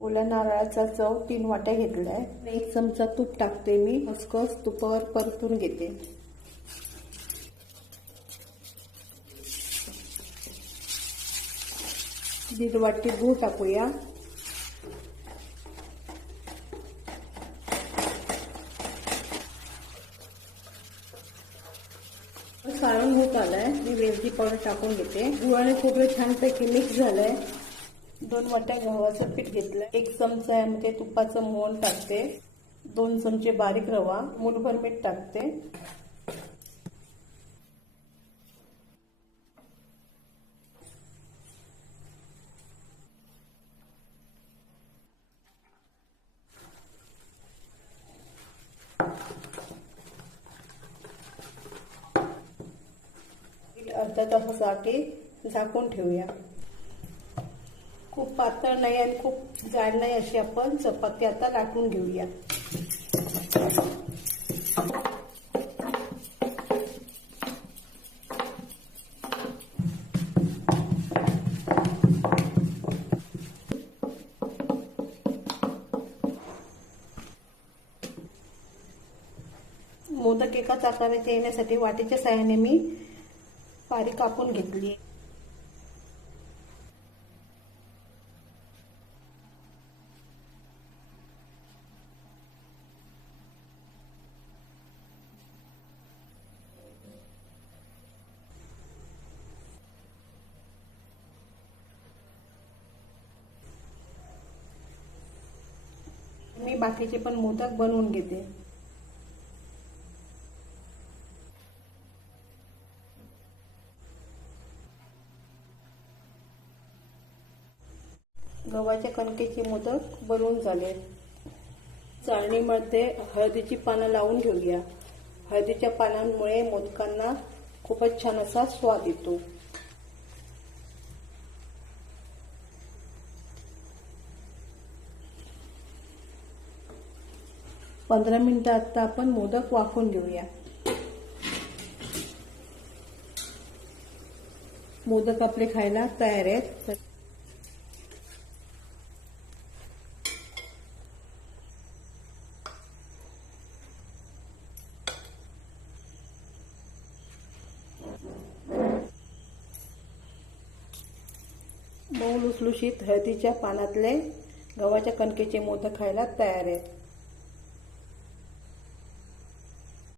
ओल्या नारळाचा चव 3 वाट्या घेतलाय. 1 चमचा तूप टाकते मी. खसखस तुपावर परतून घेते. दीड वाटी गूळ टाकूया. सारण होत आलाय. मी वेलची पावडर टाकून घेते. गूळ आणि खोबरं छानपैकी मिक्स झालंय. 2 वाट्या गव्हाचं पीठ घेतलंय. 1 चमचा यामध्ये तुपाचं मोहन टाकते. 2 चमचे बारीक रवा, मूठभर मीठ टाकते. अर्धा तासासाठी झाकून ठेवूया. खूप पातळ नाही आणि खूप जाड नाही अशी आपण चपाती आता लाटून घेऊया. मोदक एकाच आकाराचे येण्यासाठी वाटीच्या साहाय्याने मी पारी कापून घेतली. मी बाकीचे पण मोदक बनवून घेते. गव्हाच्या कणकेचे मोदक बनवून झाले. चाळणीमध्ये हळदीची पानं लावून घेऊया. हळदीच्या पानांमुळे मोदकांना खूपच छान असा स्वाद येतो. 15 मिनिटं आता आपण मोदक वाफवून घेऊया. मोदक आपले खायला तयार आहेत. मऊ लुसलुशीत हळदीच्या पानातले गव्हाच्या कणकेचे मोदक खायला तयार आहेत.